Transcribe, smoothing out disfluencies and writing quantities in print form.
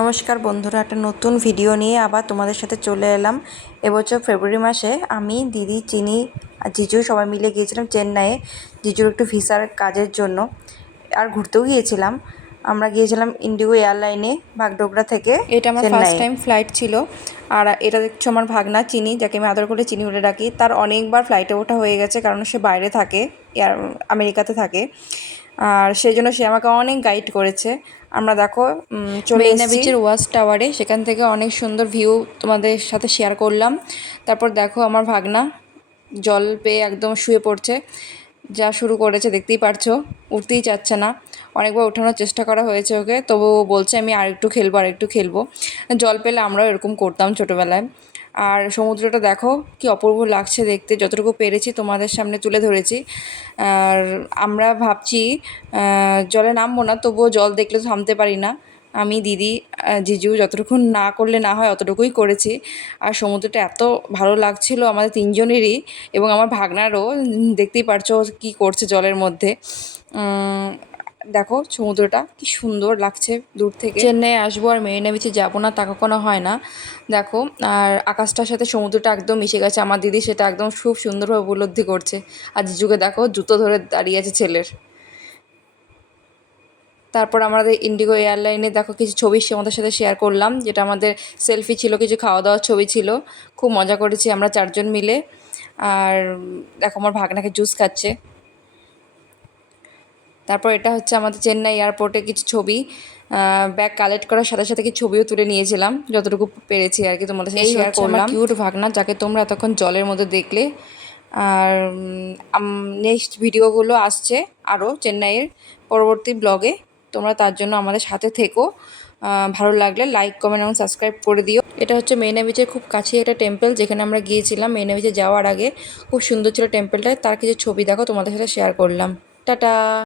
নমস্কার বন্ধুরা, একটা নতুন ভিডিও নিয়ে আবার তোমাদের সাথে চলে এলাম। এবছর ফেব্রুয়ারি মাসে আমি, দিদি, চিনি আর জিজু সবাই মিলে গিয়েছিলাম চেন্নাইয়ে জিজুর একটু ভিসার কাজের জন্য। আর ঘুরতেও গিয়েছিলাম। আমরা গিয়েছিলাম ইন্ডিগো এয়ারলাইনে বাগডোগরা থেকে। এটা আমার ফার্স্ট টাইম ফ্লাইট ছিল। আর এটা দেখছো আমার ভাগনা চিনি, যাকে আমি আদর করে চিনি বলে ডাকি। তার অনেকবার ফ্লাইটে ওঠা হয়ে গেছে, কারণ সে বাইরে থাকে, আমেরিকাতে থাকে। আর সেই জন্য সে আমাকে অনেক গাইড করেছে। আমরা দেখো চলে এসেছি বিচের ওয়াচ টাওয়ারে, সেখান থেকে অনেক সুন্দর ভিউ তোমাদের সাথে শেয়ার করলাম। তারপর দেখো আমার ভাগনা জল পেয়ে একদম শুয়ে পড়ছে, যা শুরু করেছে দেখতেই পারছো, উঠতেই চাচ্ছে না। অনেকবার ওঠানোর চেষ্টা করা হয়েছে ওকে, তবু বলছে আমি আরেকটু খেলবো। জল পেলে আমরাও এরকম করতাম ছোটোবেলায়। আর সমুদ্রটা দেখো কি অপূর্ব লাগছে দেখতে, যতটুকু পেরেছি তোমাদের সামনে তুলে ধরেছি। আর আমরা ভাবছি জলে নামবো না, তবুও জল দেখলে তো থামতে পারি না। আমি, দিদি, জিজু যতটুকু না করলে না হয় অতটুকুই করেছি। আর সমুদ্রটা এত ভালো লাগছিল আমাদের তিনজনেরই, এবং আমার ভাগনারও। দেখতেই পারছো কি করছে জলের মধ্যে। দেখো সমুদ্রটা কি সুন্দর লাগছে দূর থেকে। চেন্নাই আসবো আর মেরিনা বিচে যাবো না তা কখনো হয় না। দেখো, আর আকাশটার সাথে সমুদ্রটা একদম মিশে গেছে। আমার দিদি সেটা একদম খুব সুন্দরভাবে উপলব্ধি করছে। আর জিজুকে দেখো জুতো ধরে দাঁড়িয়ে আছে ছেলের। তারপর আমাদের ইন্ডিগো এয়ারলাইনে দেখো কিছু ছবি আমাদের সাথে শেয়ার করলাম, যেটা আমাদের সেলফি ছিল, কিছু খাওয়া দাওয়ার ছবি ছিল। খুব মজা করেছি আমরা চারজন মিলে। আর দেখো আমার ভাগনাকে জুস খাচ্ছে। তারপর এটা হচ্ছে আমাদের চেন্নাই এয়ারপোর্টে কিছু ছবি। ব্যাগ কালেক্ট করার সাথে সাথে কিছু ছবিও তুলে নিয়েছিলাম, যতটুকু পেরেছি আর কি তোমাদের সাথে শেয়ার করলাম। কিউট ভাগনা, যাকে তোমরা এতক্ষণ জলের মধ্যে দেখলে। আর নেক্সট ভিডিওগুলো আসছে আরও চেন্নাইয়ের পরবর্তী ব্লগে। তোমরা তার জন্য আমাদের সাথে থেকো। ভালো লাগলে লাইক, কমেন্ট এবং সাবস্ক্রাইব করে দিও। এটা হচ্ছে মেরিনা বিচের খুব কাছে একটা টেম্পল, যেখানে আমরা গিয়েছিলাম মেরিনা বিচে যাওয়ার আগে। খুব সুন্দর ছিল টেম্পলটা, তার কিছু ছবি দেখো তোমাদের সাথে শেয়ার করলাম। টাটা।